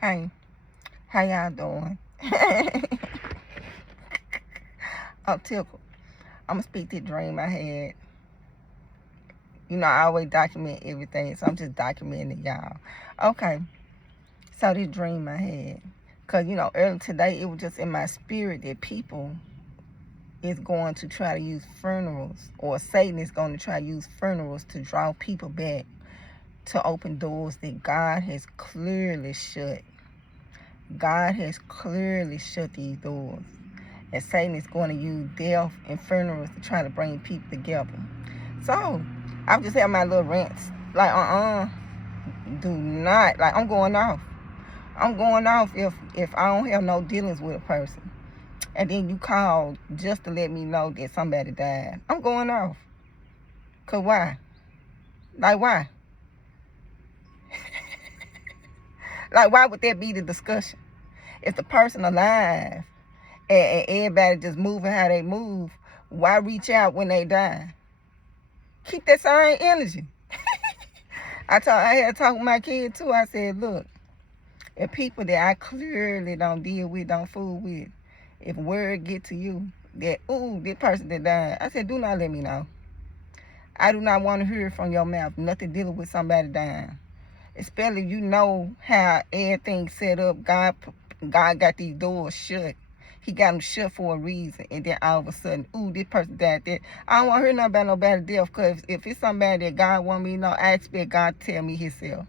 Hey, how y'all doing? I'm tickled. I'm gonna speak the dream I had. I always document everything, so I'm just documenting y'all. Okay, so this dream I had, cause earlier today it was just in my spirit that people is going to try to use funerals, or Satan is going to try to use funerals to draw people back to open doors that God has clearly shut. God has clearly shut these doors. And Satan is going to use death and funerals to try to bring people together. So, I'm just having my little rants. Like, do not. Like, I'm going off. I'm going off if I don't have no dealings with a person. And then you call just to let me know that somebody died. I'm going off. Because why? Like, why? Like, why would that be the discussion? If the person alive and everybody just moving how they move, why reach out when they die? Keep that same energy. I had to talk with my kid too. I said, look, if people that I clearly don't deal with, don't fool with, if word get to you that, ooh, this person that died, I said, do not let me know. I do not want to hear from your mouth nothing dealing with somebody dying. Especially you know how everything's set up. God got these doors shut. He got them shut for a reason. And then all of a sudden, ooh, this person died there. I don't want to hear nothing about nobody's death, because if it's somebody that God want me to know, I expect God to tell me himself.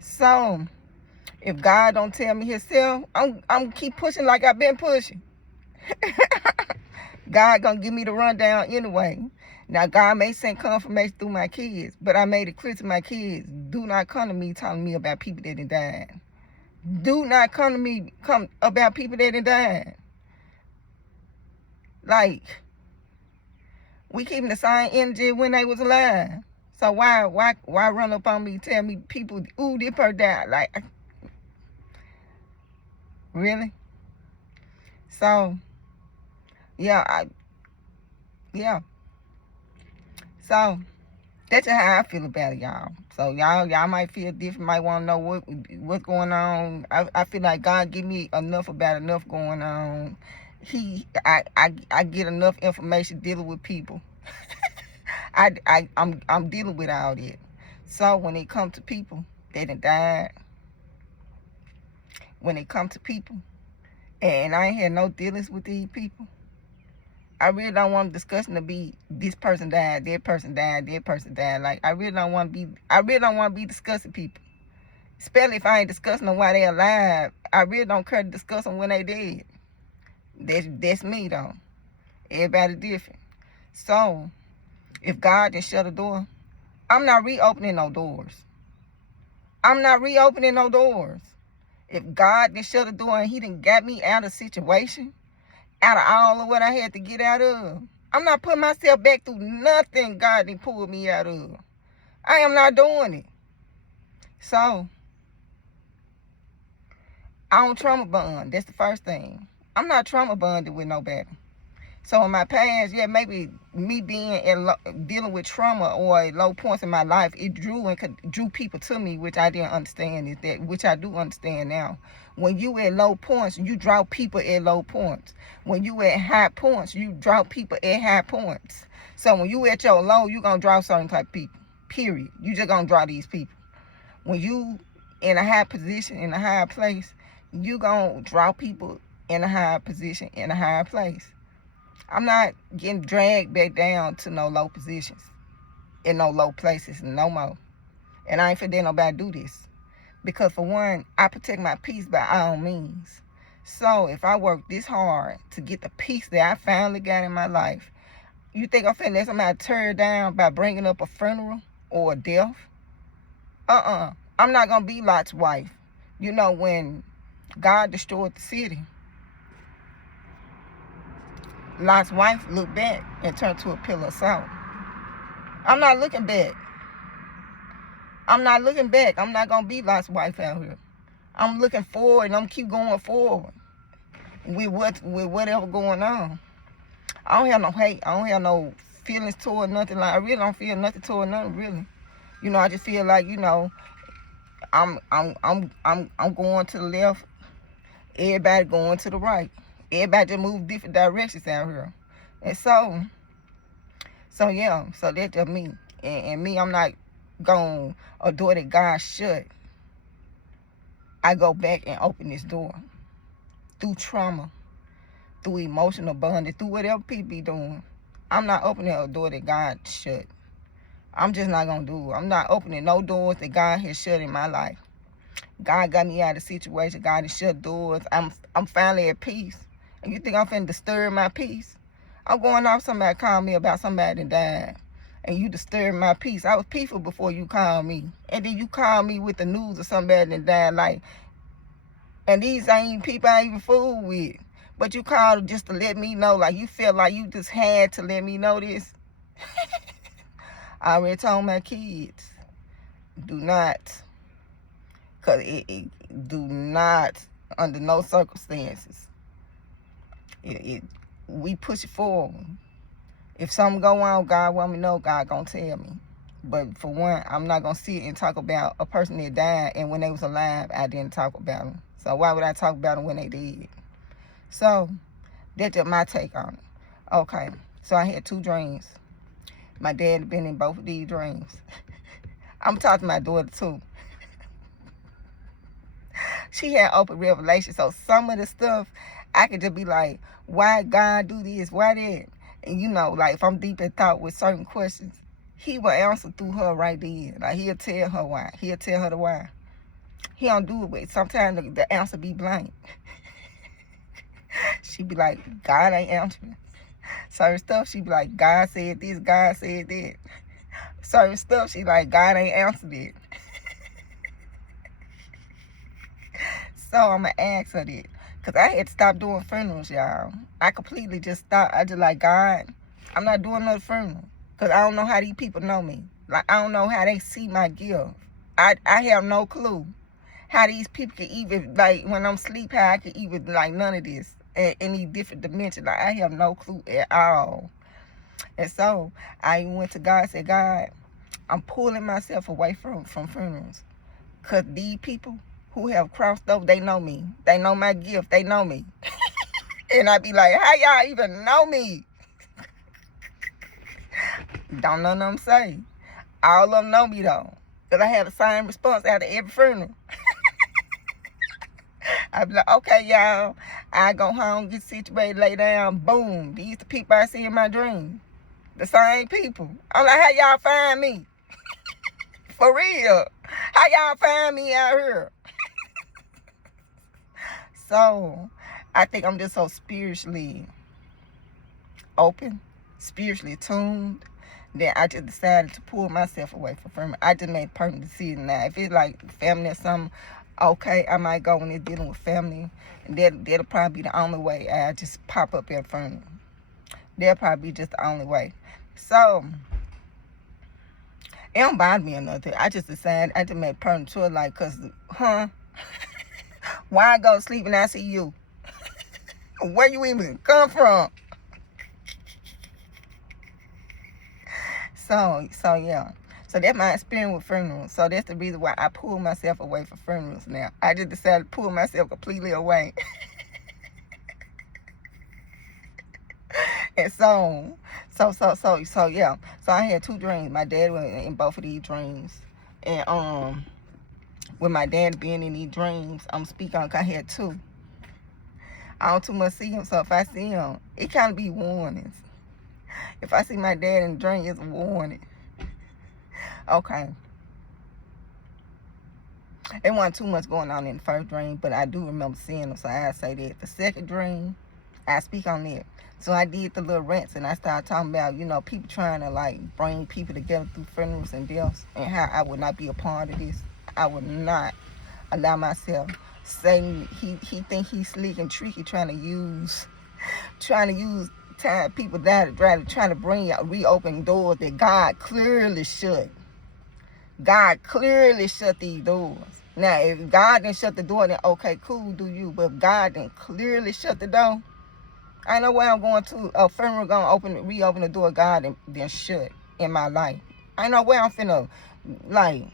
So, if God don't tell me himself, I'm keep pushing like I've been pushing. God gonna give me the rundown anyway. Now, God may send confirmation through my kids, but I made it clear to my kids, do not come to me telling me about people that done died. Do not come to me about people that done died. Like, we keeping the same energy when they was alive. So why run up on me, tell me people, ooh, this person died? Like, really? So, yeah, yeah. So, that's just how I feel about it, y'all. So y'all might feel different, might want to know what's going on. I feel like God give me enough going on. I get enough information dealing with people. I'm dealing with all that. So when it comes to people that done died, when it comes to people, and I ain't had no dealings with these people, I really don't want the discussion to be this person died, that person died, that person died. Like, I really don't want to be discussing people. Especially if I ain't discussing them while they alive. I really don't care to discuss them when they dead. That's me though. Everybody different. So if God just shut a door, I'm not reopening no doors. I'm not reopening no doors. If God done shut a door and he done got me out of situation, out of all of what I had to get out of, I'm not putting myself back through nothing God done pulled me out of. I am not doing it. So, I don't trauma bond. That's the first thing. I'm not trauma bonded with nobody. So in my past, yeah, maybe me being dealing with trauma or at low points in my life, it drew people to me, which I didn't understand, which I do understand now. When you at low points, you draw people at low points. When you at high points, you draw people at high points. So when you at your low, you gonna draw certain type of people. Period. You just gonna draw these people. When you in a high position, in a higher place, you gonna draw people in a higher position, in a higher place. I'm not getting dragged back down to no low positions, in no low places no more. And I ain't finna let nobody do this. Because for one, I protect my peace by all means. So if I work this hard to get the peace that I finally got in my life, you think I'm finna let somebody tear down by bringing up a funeral or a death? I'm not gonna be Lot's wife. When God destroyed the city, Lot's wife looked back and turned to a pillar of salt. I'm not looking back. I'm not looking back. I'm not gonna be Lot's wife out here. I'm looking forward and I'm keep going forward with whatever going on. I don't have no hate. I don't have no feelings toward nothing. Like, I really don't feel nothing toward nothing, really. I just feel like, I'm going to the left. Everybody going to the right. Everybody just move different directions out here. And yeah, so that's just me. And me, I'm not going a door that God shut. I go back and open this door through trauma, through emotional bonding, through whatever people be doing. I'm not opening a door that God shut. I'm just not going to do it. I'm not opening no doors that God has shut in my life. God got me out of the situation. God has shut doors. I'm finally at peace. And you think I'm finna disturb my peace? I'm going off, somebody called me about somebody that died. And you disturb my peace. I was peaceful before you called me. And then you called me with the news of somebody that died. Like, and these ain't even people I ain't even fool with. But you called just to let me know. Like, you felt like you just had to let me know this. I already told my kids, do not. Because do not, under no circumstances. We push it forward. If something go on, God want me to know, God gonna tell me. But for one, I'm not gonna sit and talk about a person that died, and when they was alive, I didn't talk about them. So why would I talk about them when they did? So that's just my take on it. Okay, so I had 2 dreams. My dad had been in both of these dreams. I'm talking to my daughter too. She had open revelation, so some of the stuff I could just be like, why God do this, why that? And you know, like if I'm deep in thought with certain questions, he will answer through her right then. Like he'll tell her why. He'll tell her the why. He don't do it with. Sometimes the answer be blank. She be like, God ain't answering. Certain stuff she be like, God said this, God said that. Certain stuff she like, God ain't answered it. So I'm going to ask her that. Because I had to stop doing funerals, y'all. I completely just stopped. I just like, God, I'm not doing another funeral. Because I don't know how these people know me. Like, I don't know how they see my gift. I have no clue how these people can even, like, when I'm sleep, how I can even, like, none of this. At any different dimension. Like, I have no clue at all. And so, I went to God and said, God, I'm pulling myself away from funerals. Because these people who have crossed over, they know me. They know my gift. They know me. And I be like, how y'all even know me? Don't none of them say. All of them know me, though. Because I have the same response after every funeral. I be like, okay, y'all. I go home, get situated, lay down. Boom. These the people I see in my dream. The same people. I'm like, how y'all find me? For real. How y'all find me out here? So, I think I'm just so spiritually open, spiritually tuned, that I just decided to pull myself away from family. I just made a personal decision now. If it's like family or something, okay, I might go when it's dealing with family. And that'll probably be the only way I just pop up at family. That'll probably be just the only way. So, it don't bother me or nothing. I just decided, I just made a personal choice, like, because, why I go to sleep and I see you? Where you even come from? So yeah. So that's my experience with funerals. So that's the reason why I pull myself away from funerals now. I just decided to pull myself completely away. And yeah. So I had 2 dreams. My dad was in both of these dreams. And with my dad being in these dreams, I'm speaking on, I had 2. I don't too much see him, so if I see him, it kind of be warnings. If I see my dad in the dream, it's a warning. Okay. It wasn't too much going on in the first dream, but I do remember seeing them, so I say that. The second dream, I speak on that. So I did the little rants, and I started talking about, people trying to, like, bring people together through funerals and deaths, and how I would not be a part of this. I would not allow myself. Satan, he think he's slick and tricky, trying to use time people that trying to reopen doors that God clearly shut. God clearly shut these doors. Now, if God didn't shut the door, then okay, cool, do you. But if God didn't clearly shut the door, I know where I'm going to. A funeral gonna reopen the door God then shut in my life. I know where I'm finna, like,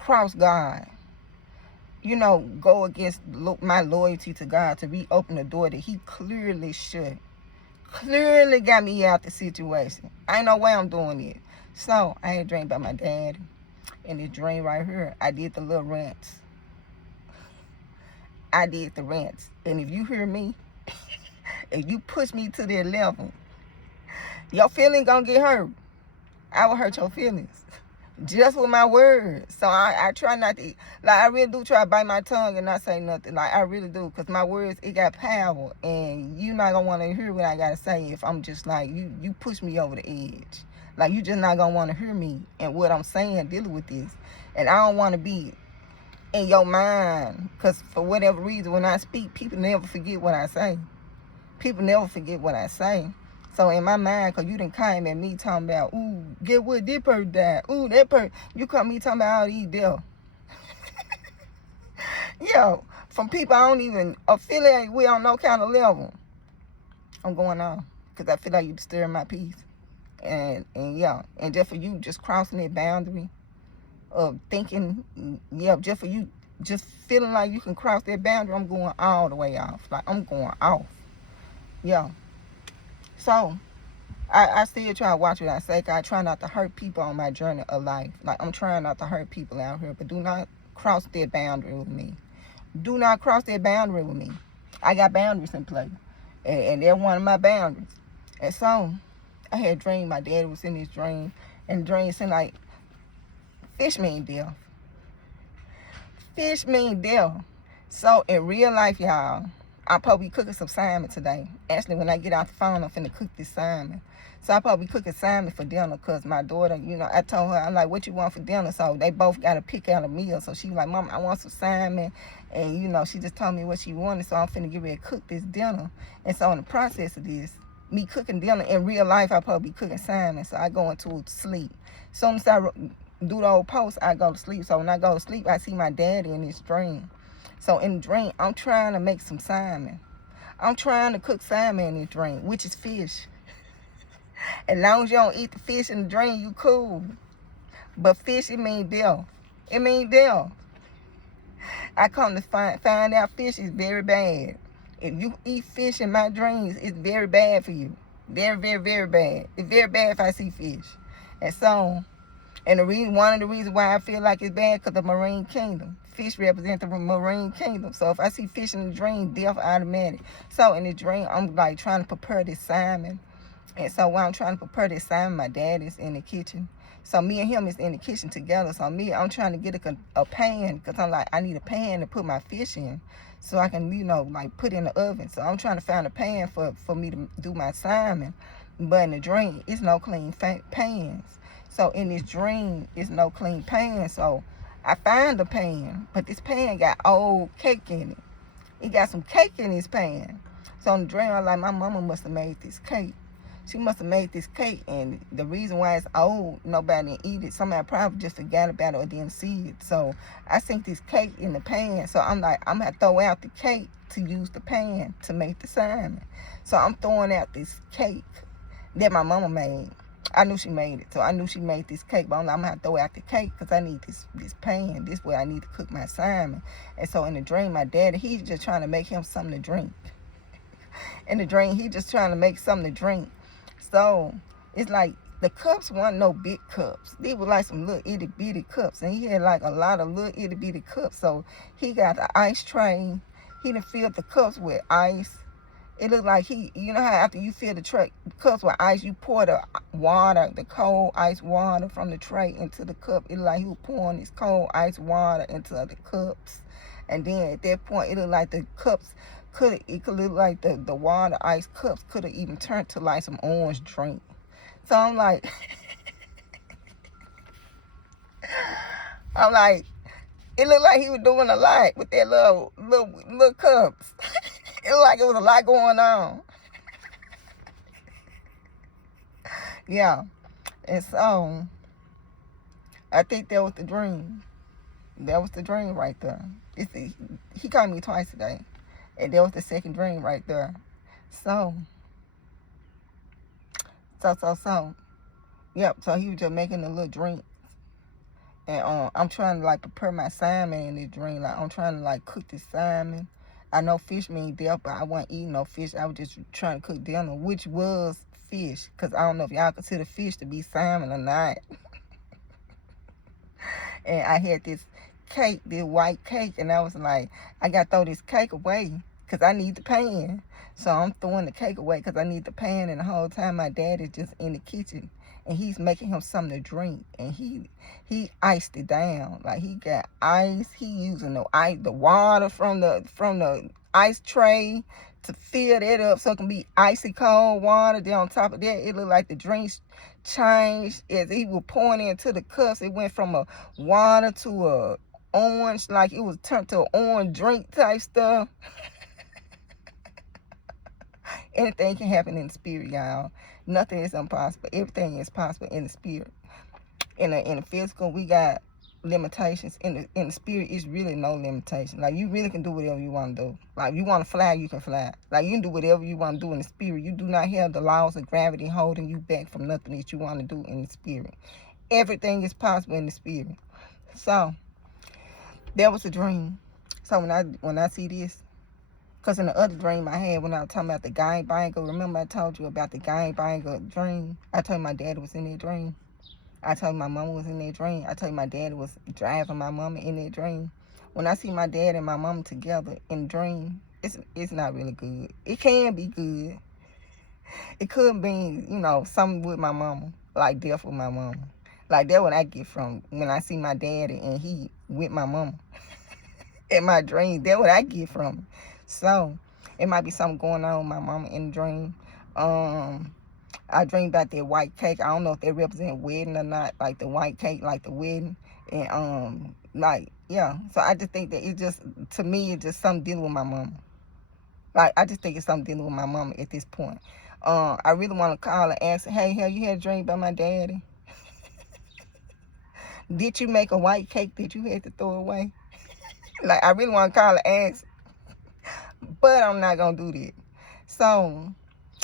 cross God, go against my loyalty to God to reopen the door that he clearly should. Clearly got me out the situation. I ain't no way I'm doing it. So I had a dream about my dad. In this dream right here, I did the little rants. I did the rants. And if you hear me, if you push me to that level, your feeling gonna get hurt. I will hurt your feelings. Just with my words. So I try not to, I really do try to bite my tongue and not say nothing. I really do. Because my words, it got power. And you not going to want to hear what I got to say if I'm just you push me over the edge. You just not going to want to hear me and what I'm saying dealing with this. And I don't want to be in your mind. Because for whatever reason, when I speak, people never forget what I say. People never forget what I say. So in my mind, because you done came at me talking about, ooh, get what, this person died. Ooh, that person. You caught me talking about all these deaths. Yo, from people I don't even affiliate with on no kind of level. I'm going on. Because I feel like you disturbing my peace. And just for you just crossing that boundary of thinking, just for you just feeling like you can cross that boundary, I'm going all the way off. I'm going off. Yeah. So, I still try to watch what I say. I try not to hurt people on my journey of life. I'm trying not to hurt people out here. But do not cross that boundary with me. Do not cross that boundary with me. I got boundaries in place. And they're one of my boundaries. And so, I had a dream. My dad was in this dream. And the dream seemed like fish mean death. Fish mean death. So, in real life, y'all, I'll probably cooking some salmon today. Actually, when I get out the phone, I'm finna cook this salmon. So I'll probably cooking salmon for dinner because my daughter, I told her, I'm like, what you want for dinner? So they both got to pick out a meal. So she was like, Mom, I want some salmon. And, she just told me what she wanted. So I'm finna get ready to cook this dinner. And so in the process of this, me cooking dinner, in real life, I'll probably be cooking salmon. So I go into sleep. As soon as I do the old post, I go to sleep. So when I go to sleep, I see my daddy in this dream. So in the dream, I'm trying to make some salmon. I'm trying to cook salmon in this dream, which is fish. As long as you don't eat the fish in the dream, you cool. But fish, it mean death. It mean death. I come to find out fish is very bad. If you eat fish in my dreams, it's very bad for you. Very, very, very bad. It's very bad if I see fish. And so, one of the reasons why I feel like it's bad because the marine kingdom. Fish represent the marine kingdom. So if I see fish in the dream, death automatic. So in the dream, I'm trying to prepare this salmon. And so while I'm trying to prepare this salmon, my dad is in the kitchen. So me and him is in the kitchen together. So I'm trying to get a pan because I'm like, I need a pan to put my fish in so I can, put in the oven. So I'm trying to find a pan for me to do my salmon. But in the dream, it's no clean pans. So in this dream, it's no clean pan. So I find the pan, but this pan got old cake in it. It got some cake in this pan. So in the dream, I'm like, my mama must have made this cake. She must have made this cake, and the reason why it's old, nobody didn't eat it. Somebody probably just forgot about it or didn't see it. So I sink this cake in the pan. So I'm like, I'm going to throw out the cake to use the pan to make the salmon. So I'm throwing out this cake that my mama made. I knew she made it. So I knew she made this cake. But I'm going to have to throw out the cake because I need this pan. This way I need to cook my salmon. And so in the dream, my daddy, he's just trying to make him something to drink. In the dream, he's just trying to make something to drink. So it's like the cups weren't no big cups. They were like some little itty bitty cups. And he had like a lot of little itty bitty cups. So he got the ice tray. He done filled the cups with ice. It looked like you know how after you fill the cups with ice, you pour the water, the cold ice water from the tray into the cup. It looked like he was pouring this cold ice water into the cups. And then at that point, it looked like the cups it could look like the water ice cups could have even turned to like some orange drink. So I'm like, it looked like he was doing a lot with that little cups. It looked like it was a lot going on. Yeah. And so I think that was the dream. That was the dream right there. He called me twice today. And that was the second dream right there. So. Yep, so he was just making a little drink. And I'm trying to like prepare my salmon in this dream. Like I'm trying to like cook this salmon. I know fish mean death, but I wasn't eating no fish. I was just trying to cook dinner, which was fish. Cause I don't know if y'all consider fish to be salmon or not. And I had this cake, this white cake, and I was like, I gotta throw this cake away because I need the pan. So I'm throwing the cake away because I need the pan, and the whole time my dad is just in the kitchen and he's making him something to drink, and he iced it down. Like he got ice, he using the water from the ice tray to fill that up so it can be icy cold water. Then on top of that, it looked like the drinks changed as he was pouring into the cups. It went from a water to a orange, like it was turned to an orange drink type stuff. Anything can happen in the spirit, y'all. Nothing is impossible. Everything is possible in the spirit. In the physical, we got limitations. In the spirit, it's really no limitation. Like you really can do whatever you want to do. Like you want to fly, you can fly. Like you can do whatever you want to do in the spirit. You do not have the laws of gravity holding you back from nothing that you want to do in the spirit. Everything is possible in the spirit. So that was a dream. So when I see this, because in the other dream I had when I was talking about the gangbanger, remember I told you about the gangbanger dream? I told you my dad was in that dream. I told you my mama was in that dream. I told you my dad was driving my mama in that dream. When I see my dad and my mama together in the dream, it's not really good. It can be good. It could be, something with my mama, like death with my mama. Like that's what I get from when I see my daddy and he with my mama. In my dream, that's what I get from it. So it might be something going on with my mama in the dream. I dream about that white cake. I don't know if they represent wedding or not, like the white cake, like the wedding. And yeah. So I just think that to me, it's just something dealing with my mama. Like I just think it's something dealing with my mama at this point. I really want to call and ask, hey, have you had a dream about my daddy? Did you make a white cake that you had to throw away? Like I really want to call and ask, but I'm not gonna do that. So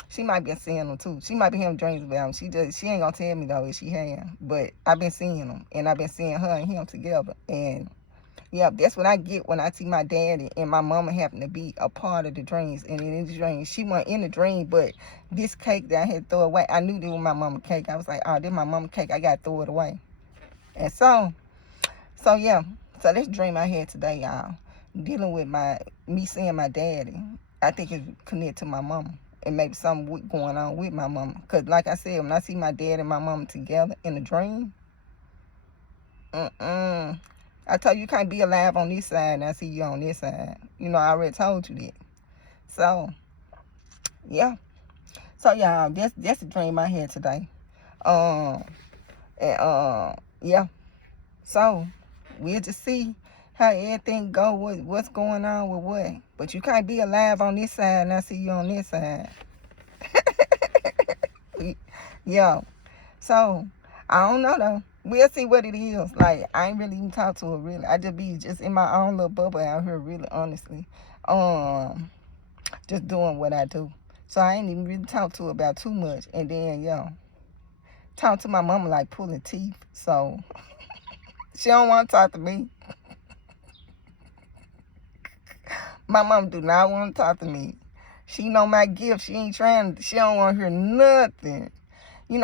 she might be seeing them too. She might be having dreams about him. She ain't gonna tell me though if she had. But I've been seeing them, and I've been seeing her and him together. And yeah, that's what I get when I see my daddy and my mama happen to be a part of the dreams. And in the dream, she wasn't in the dream, but this cake that I had to throw away, I knew that was my mama cake. I was like, oh, this my mama cake. I gotta throw it away. And so yeah. So this dream I had today, y'all, dealing with me seeing my daddy, I think it's connected to my mama. And maybe something going on with my mama. Because like I said, when I see my dad and my mama together in a dream, I told you, you can't be alive on this side and I see you on this side. I already told you that. So, yeah. So, y'all, that's the dream I had today. Yeah. So, we'll just see how everything go, what's going on with what. But you can't be alive on this side and I see you on this side. Yeah. So, I don't know though. We'll see what it is. Like, I ain't really even talk to her really. I just be just in my own little bubble out here really honestly. Just doing what I do. So I ain't even really talk to her about too much. And then, talk to my mama like pulling teeth. So she don't want to talk to me. My mom do not want to talk to me. She know my gift. She don't want to hear nothing.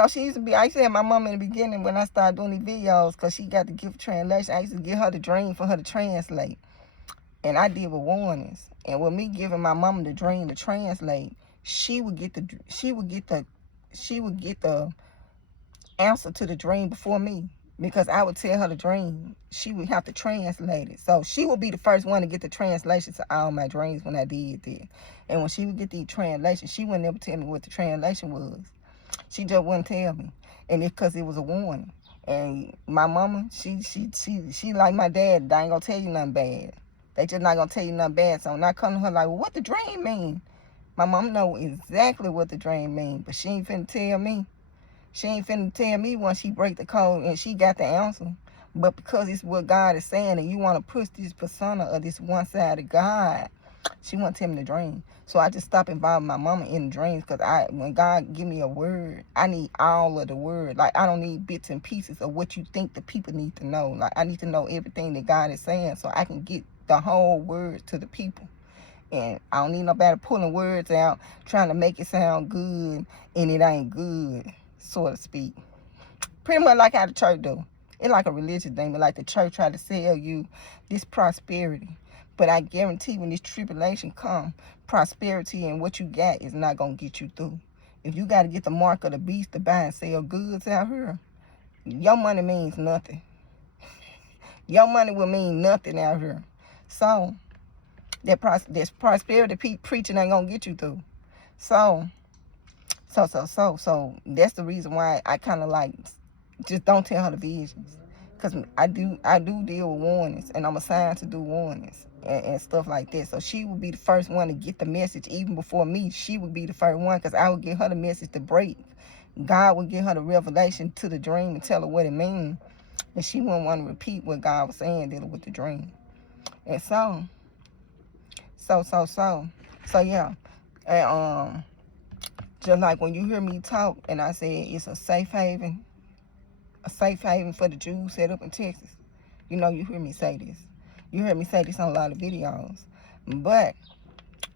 She used to be, I used to have my mom in the beginning when I started doing these videos because she got the gift translation. I used to give her the dream for her to translate. And I did with warnings. And with me giving my mama the dream to translate, she would get the answer to the dream before me. Because I would tell her the dream. She would have to translate it. So she would be the first one to get the translation to all my dreams when I did that. And when she would get the translation, she wouldn't ever tell me what the translation was. She just wouldn't tell me. And it's because it was a warning. And my mama, she like my dad, they ain't gonna tell you nothing bad. They just not gonna tell you nothing bad. So when I come to her like, well, what the dream mean? My mom know exactly what the dream mean, but she ain't finna tell me. She ain't finna tell me once she break the code and she got the answer. But because it's what God is saying and you want to push this persona of this one side of God, She wouldn't tell me the dream. So I just stopped involving my mama in the dreams, because when God give me a word, I need all of the word. Like, I don't need bits and pieces of what you think the people need to know. Like, I need to know everything that God is saying so I can get the whole word to the people. And I don't need nobody pulling words out, trying to make it sound good, and it ain't good, so to speak. Pretty much like how the church do. It's like a religious thing, but like the church try to sell you this prosperity. But I guarantee when this tribulation come, prosperity and what you got is not going to get you through. If you got to get the mark of the beast to buy and sell goods out here, your money means nothing. Your money will mean nothing out here. So, this prosperity preaching ain't going to get you through. So that's the reason why I kind of like, just don't tell her the visions. Because I do deal with warnings, and I'm assigned to do warnings and stuff like that. So she would be the first one to get the message. Even before me, she would be the first one, because I would give her the message to break. God would give her the revelation to the dream and tell her what it means. And she wouldn't want to repeat what God was saying dealing with the dream. And so yeah. And just like when you hear me talk and I say it's a safe haven for the Jews set up in Texas. You know, you hear me say this. You heard me say this on a lot of videos. But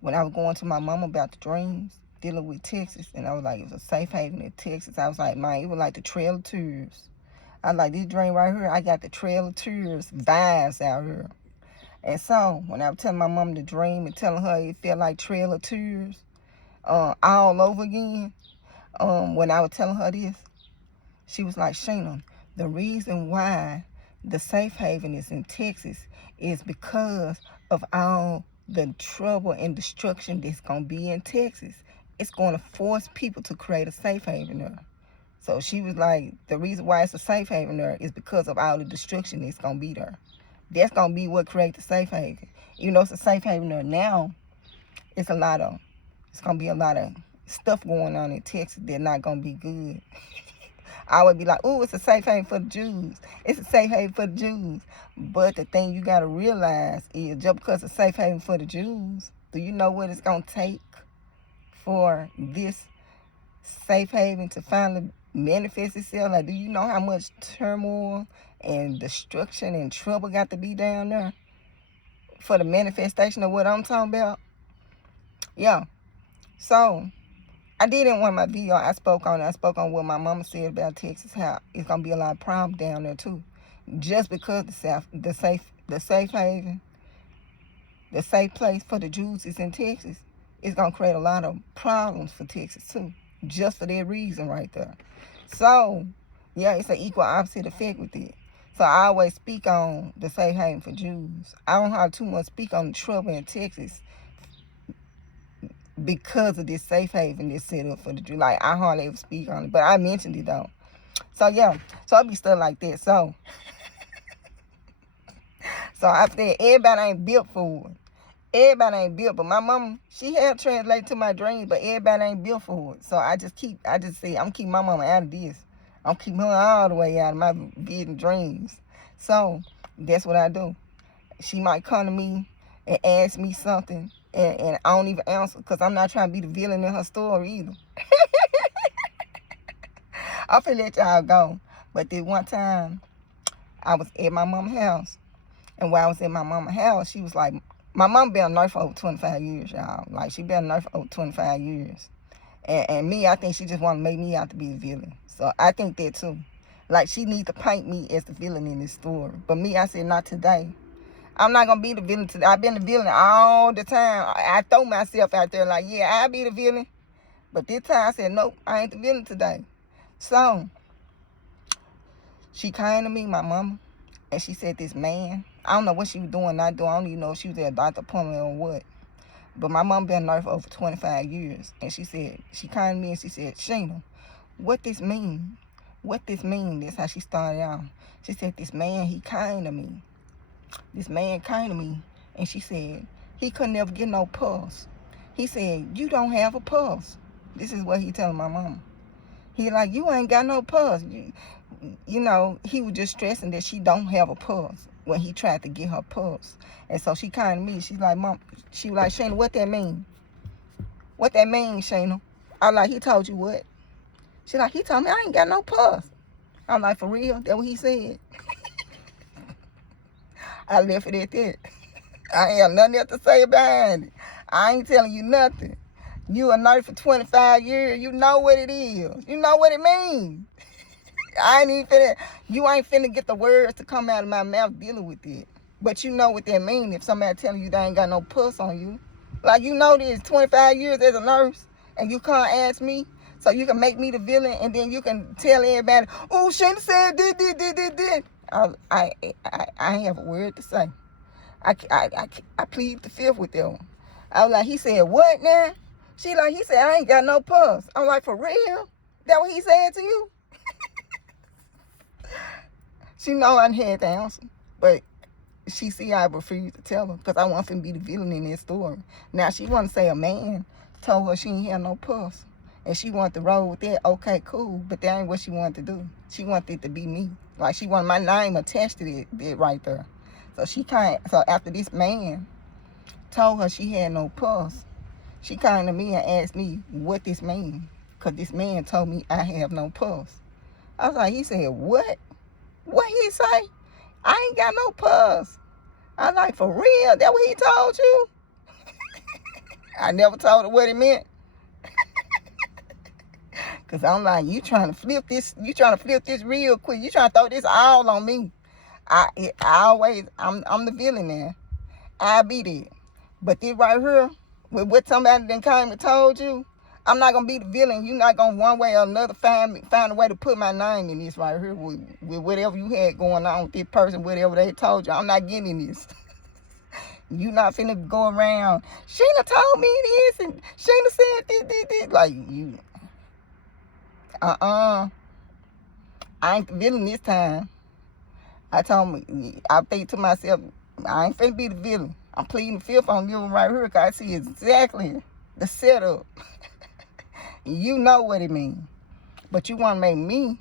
when I was going to my mama about the dreams, dealing with Texas, and I was like, it was a safe haven in Texas. I was like, man, it was like the Trail of Tears. I was like, this dream right here, I got the Trail of Tears vibes out here. And so, when I was telling my mom the dream and telling her it felt like Trail of Tears all over again, when I was telling her this, she was like, Shayna, the reason why the safe haven is in Texas is because of all the trouble and destruction that's going to be in Texas. It's going to force people to create a safe haven there. So she was like, the reason why it's a safe haven there is because of all the destruction that's going to be there. That's going to be what creates the safe haven. Even though it's a safe haven there now, it's going to be a lot of stuff going on in Texas that's not going to be good. I would be like, oh, it's a safe haven for the Jews. It's a safe haven for the Jews. But the thing you got to realize is, just because it's a safe haven for the Jews, do you know what it's going to take for this safe haven to finally manifest itself? Like, do you know how much turmoil and destruction and trouble got to be down there for the manifestation of what I'm talking about? Yeah. So, I did in one of my videos, I spoke on what my mama said about Texas, how it's going to be a lot of problems down there too. Just because the safe haven, the safe place for the Jews is in Texas, it's going to create a lot of problems for Texas too. Just for that reason right there. So, yeah, it's an equal opposite effect with it. So I always speak on the safe haven for Jews. I don't have too much speak on the trouble in Texas because of this safe haven that's set up for the Jews. Like, I hardly ever speak on it, but I mentioned it though. So yeah, so I be stuff like that. So I said everybody ain't built for it. Everybody ain't built, but my mama, she helped translate to my dreams, but everybody ain't built for it. So I just say, I'm keeping my mama out of this. I'm keeping her all the way out of my vision dreams. So that's what I do. She might come to me and ask me something, and I don't even answer, because I'm not trying to be the villain in her story either. I'm finna let y'all go. But this one time, I was at my mama's house. And while I was at my mama's house, she was like, my mama been a nurse for over 25 years, y'all. Like, she been a nurse for over 25 years. And me, I think she just want to make me out to be the villain. So I think that too. Like, she need to paint me as the villain in this story. But me, I said, not today. I'm not going to be the villain today. I've been the villain all the time. I throw myself out there like, yeah, I'll be the villain. But this time I said, nope, I ain't the villain today. So she came to me, my mama, and she said, this man, I don't know what she was doing, not doing. I don't even know if she was at a doctor appointment or what. But my mom been a nurse for over 25 years. And she said, she came to me and she said, Sheena, what this mean? What this mean? That's how she started out. She said, this man, he came to me. This man came to me, and she said, he couldn't never get no pulse. He said, you don't have a pulse. This is what he telling my mama. He like, you ain't got no pulse. You know, he was just stressing that she don't have a pulse. when he tried to get her pulse. And so she came to me. She's like, Mom, she was like, Shayna, what that mean? What that mean, Shayna? I was like, he told you what? She like, he told me I ain't got no pulse. I'm like, for real? That what he said? I left it at that. I ain't have nothing else to say behind it. I ain't telling you nothing. You a nurse for 25 years. You know what it is. You know what it means. I ain't even finna, you ain't finna get the words to come out of my mouth dealing with it. But you know what that means if somebody telling you they ain't got no pulse on you. Like, you know this, 25 years as a nurse, and you can't ask me, so you can make me the villain, and then you can tell everybody, oh, Shayna said did. I ain't have a word to say. I plead the fifth with them. I was like, he said, what now? She like, he said, I ain't got no pulse. I'm like, for real? That what he said to you? She know I had the answer, but she see I refused to tell her because I want to be the villain in this story. Now, she want to say a man told her she ain't had no pulse, and she wanted to roll with that. Okay, cool, but that ain't what she wanted to do. She wanted it to be me. Like, she wanted my name attached to it right there. So so after this man told her she had no pulse, she came to me and asked me what this means, because this man told me I have no pulse. I was like, he said, what? What he say? I ain't got no pulse. I was like, for real? That what he told you? I never told her what it meant. Cause I'm like, you trying to flip this real quick. You trying to throw this all on me. I'm the villain now. I be there. But this right here, with what somebody then came and told you, I'm not gonna be the villain. You're not gonna one way or another find a way to put my name in this right here with whatever you had going on with this person, whatever they told you. I'm not getting in this. You not finna go around, Sheena told me this and Sheena said this. Like, you, I ain't the villain this time. I think to myself, I ain't finna be the villain. I'm pleading the fifth on you right here because I see exactly the setup. You know what it means. But you want to make me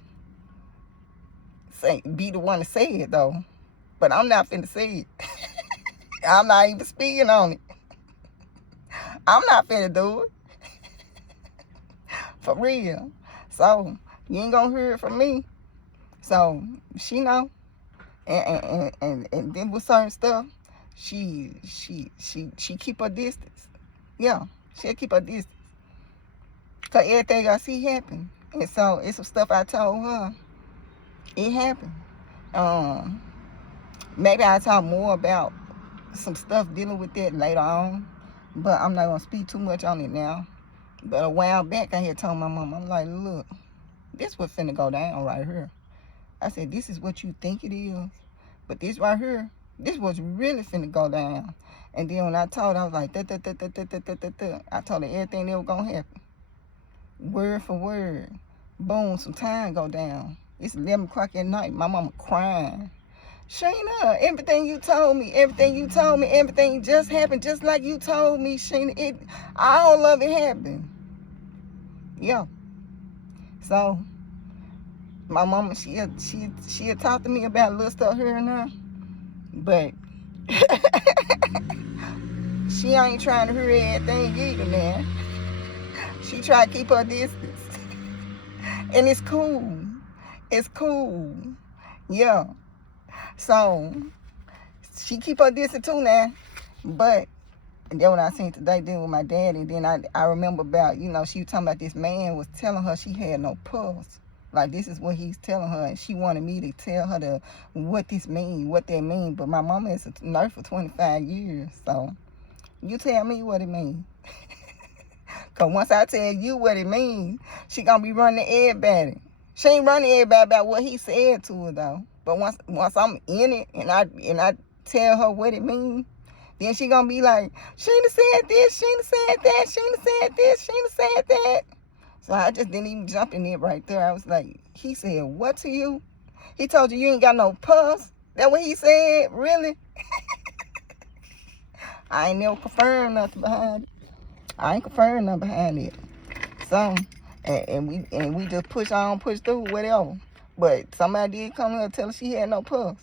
be the one to say it, though. But I'm not finna say it. I'm not even speaking on it. I'm not finna do it. For real. So, you ain't gonna hear it from me. So, she know. And then with certain stuff, she keep her distance. Yeah, she'll keep her distance. Because everything I see happen. And so, it's some stuff I told her. It happened. Maybe I'll talk more about some stuff dealing with that later on. But I'm not going to speak too much on it now. But a while back, I had told my mom, I'm like, look, this what finna go down right here. I said, this is what you think it is. But this right here, this was really finna go down. And then when I told her, I was like, I told her everything that was going to happen. Word for word. Boom, some time go down. It's 11 o'clock at night. My mama crying. Shayna, everything you told me, everything just happened just like you told me, Shayna. All of it happened. Yeah. So, my mama, she'll talk to me about little stuff here and there. But she ain't trying to hear everything either, man. She try to keep her distance. And it's cool. It's cool. Yeah. So, she keep her distance too now. But, and then when I seen today dealing with my daddy, then I remember about, she was talking about this man was telling her she had no pulse. Like, this is what he's telling her. And she wanted me to tell her what that mean. But my mama is a nurse for 25 years. So, you tell me what it means. Because once I tell you what it means, she going to be running to everybody. She ain't running to everybody about what he said to her, though. But once I'm in it and I tell her what it means, then she going to be like, Sheena said this, Sheena said that, Sheena said this, Sheena said that. So I just didn't even jump in it right there. I was like, he said what to you? He told you ain't got no pulse? That what he said? Really? I ain't never confirmed nothing behind it. I ain't confirmed nothing behind it. So, and we just push through, whatever. But somebody did come here and tell her she had no pulse.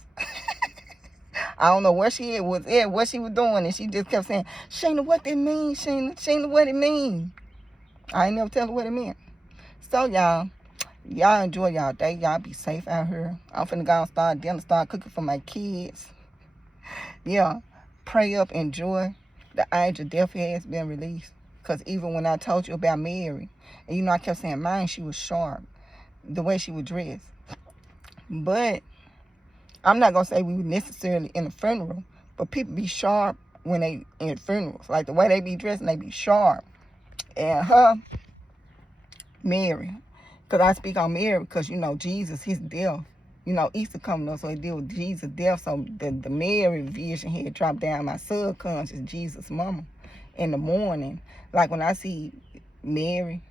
I don't know where she was at, what she was doing, and she just kept saying, Sheena, what that mean, Sheena? Sheena, what it mean? I ain't never tell her what it meant. So, y'all enjoy y'all day. Y'all be safe out here. I'm finna go and start dinner, start cooking for my kids. Yeah, pray up, enjoy. The age of death has been released. Because even when I told you about Mary, and I kept saying mine, she was sharp, the way she was dressed. But I'm not going to say we were necessarily in a funeral, but people be sharp when they in funerals. Like the way they be dressed, and they be sharp. And her, Mary, because I speak on Mary because, Jesus, his death. Easter coming up, so it deal with Jesus' death. So the Mary vision had dropped down my subconscious, Jesus' mama, in the morning. Like when I see Mary,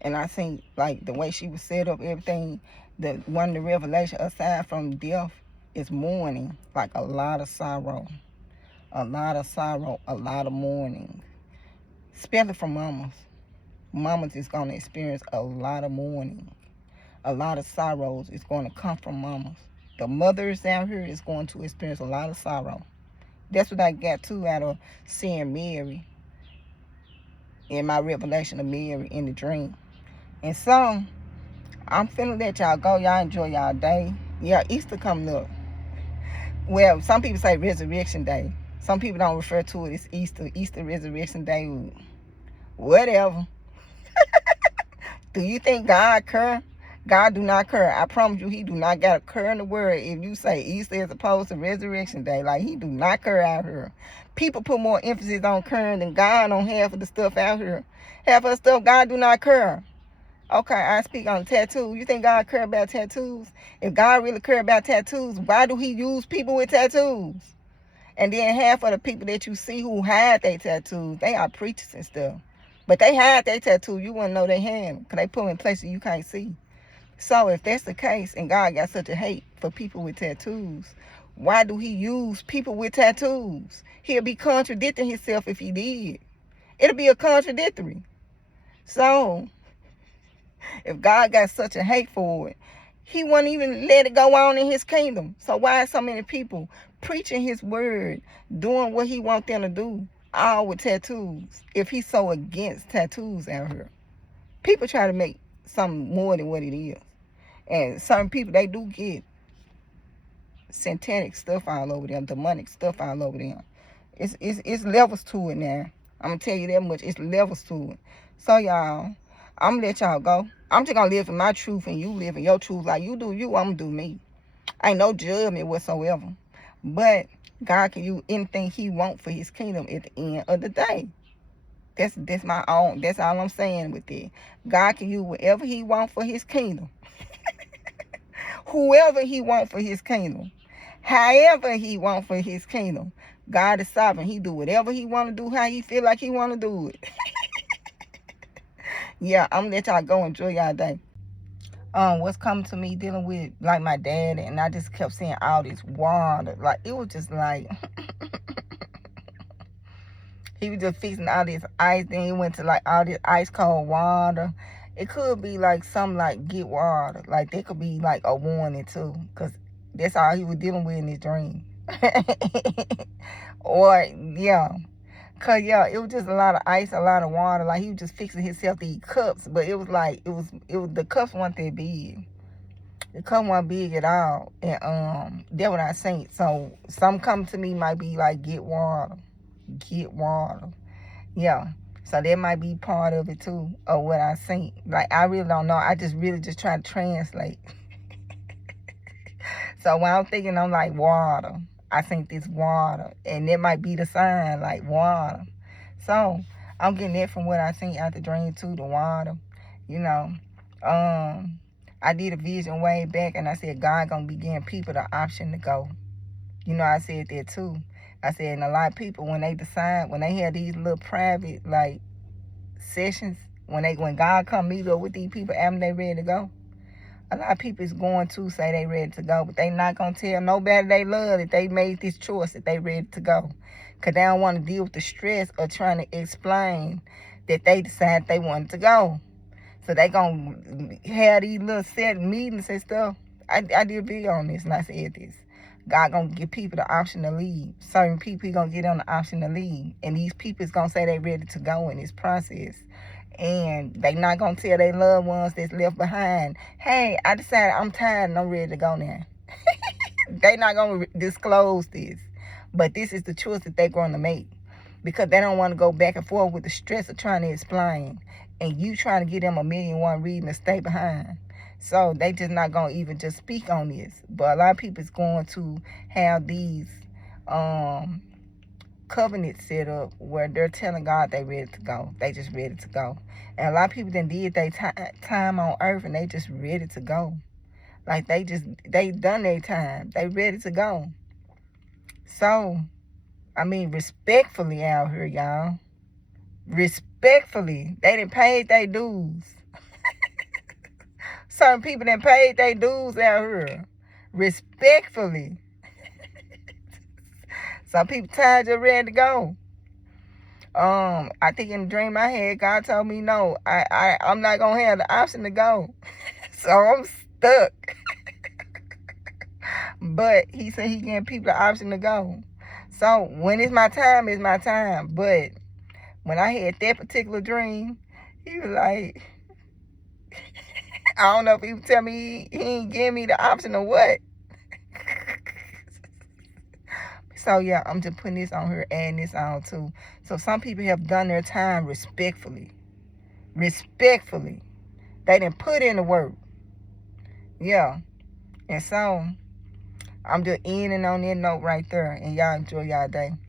and I see like the way she was set up, everything, one of the revelation aside from death is mourning, like a lot of sorrow, a lot of mourning, especially for mamas. Mamas is going to experience a lot of mourning. A lot of sorrows is going to come from mamas. The mothers out here is going to experience a lot of sorrow. That's what I got too out of seeing Mary in my revelation of Mary in the dream. And so, I'm finna let y'all go. Y'all enjoy y'all day. Yeah, Easter coming up. Well, some people say Resurrection Day. Some people don't refer to it as Easter. Easter, Resurrection Day, whatever. Do you think God care? God do not care. I promise you, he do not got a care in the world if you say Easter as opposed to Resurrection Day. Like, he do not care out here. People put more emphasis on caring than God on half of the stuff out here. Half of the stuff God do not care. Okay, I speak on tattoos. You think God care about tattoos? If God really care about tattoos, why do he use people with tattoos? And then half of the people that you see who hide their tattoos, they are preachers and stuff. But they hide their tattoo. You wouldn't know they had them because they put them in places you can't see. So if that's the case and God got such a hate for people with tattoos, why do he use people with tattoos? He'll be contradicting himself if he did. It'll be a contradictory. So if God got such a hate for it, he wouldn't even let it go on in his kingdom. So why are so many people preaching his word, doing what he wants them to do, all with tattoos, if he's so against tattoos out here? People try to make something more than what it is. And certain people, they do get satanic stuff all over them, demonic stuff all over them. It's levels to it now. I'm going to tell you that much. It's levels to it. So, y'all, I'm going to let y'all go. I'm just going to live in my truth and you live in your truth. Like you do you, I'm going to do me. Ain't no judgment whatsoever. But God can use anything he wants for his kingdom at the end of the day. That's my own. That's all I'm saying with it. God can use whatever he wants for his kingdom. Whoever he wants for his kingdom. However he wants for his kingdom. God is sovereign. He do whatever he want to do, how he feel like he want to do it. Yeah, I'm going to let y'all go. Enjoy y'all day. What's coming to me dealing with, like, my dad, and I just kept seeing all this water. Like, it was just like, he was just fixing all this ice. Then he went to, like, all this ice cold water. It could be, like, something like get water. Like, that could be, like, a warning, too. Because that's all he was dealing with in his dream. Or, yeah. Cause yeah, it was just a lot of ice, a lot of water. Like he was just fixing himself to eat cups, but it was like it was the cups weren't that big. The cup wasn't big at all, and that's what I seen. So some come to me might be like get water, yeah. So that might be part of it too, of what I seen. Like I really don't know. I just really just try to translate. So when I'm thinking, I'm like water. I think this water, and that might be the sign, like water. So I'm getting that from what I seen out the dream too, the water. You know, I did a vision way back, and I said God gonna be giving people the option to go. I said that too. I said, and a lot of people when they decide, when they have these little private like sessions, when God come meet up with these people after they ready to go. A lot of people is going to say they ready to go, but they not going to tell nobody they love that they made this choice, that they ready to go. Because they don't want to deal with the stress of trying to explain that they decided they wanted to go. So they going to have these little set meetings and stuff. I did a video on this and I said this. God gonna give people the option to leave. Certain people He gonna get on the option to leave, and these people is gonna say they ready to go in this process, and they not gonna tell their loved ones that's left behind, hey, I decided I'm tired and I'm ready to go now. They not gonna disclose this, but this is the choice that they're gonna make, because they don't want to go back and forth with the stress of trying to explain, and you trying to give them a million one reason to stay behind. So they just not gonna even just speak on this. But a lot of people is going to have these covenants set up where they're telling God they ready to go. They just ready to go. And a lot of people then did their time on earth and they just ready to go. Like they done their time. They ready to go. So, I mean, respectfully out here, y'all. Respectfully. They done paid their dues. Certain people done paid their dues out here. Respectfully. Some people tired, just ready to go. I think in the dream I had, God told me no, I'm not gonna have the option to go. So I'm stuck. But He said He giving people the option to go. So when it's my time, it's my time. But when I had that particular dream, He was like, I don't know if He would tell me He ain't give me the option or what. So yeah, I'm just putting this on here, adding this on too. So some people have done their time respectfully. Respectfully. They didn't put in the work. Yeah. And so I'm just ending on that note right there. And y'all enjoy y'all day.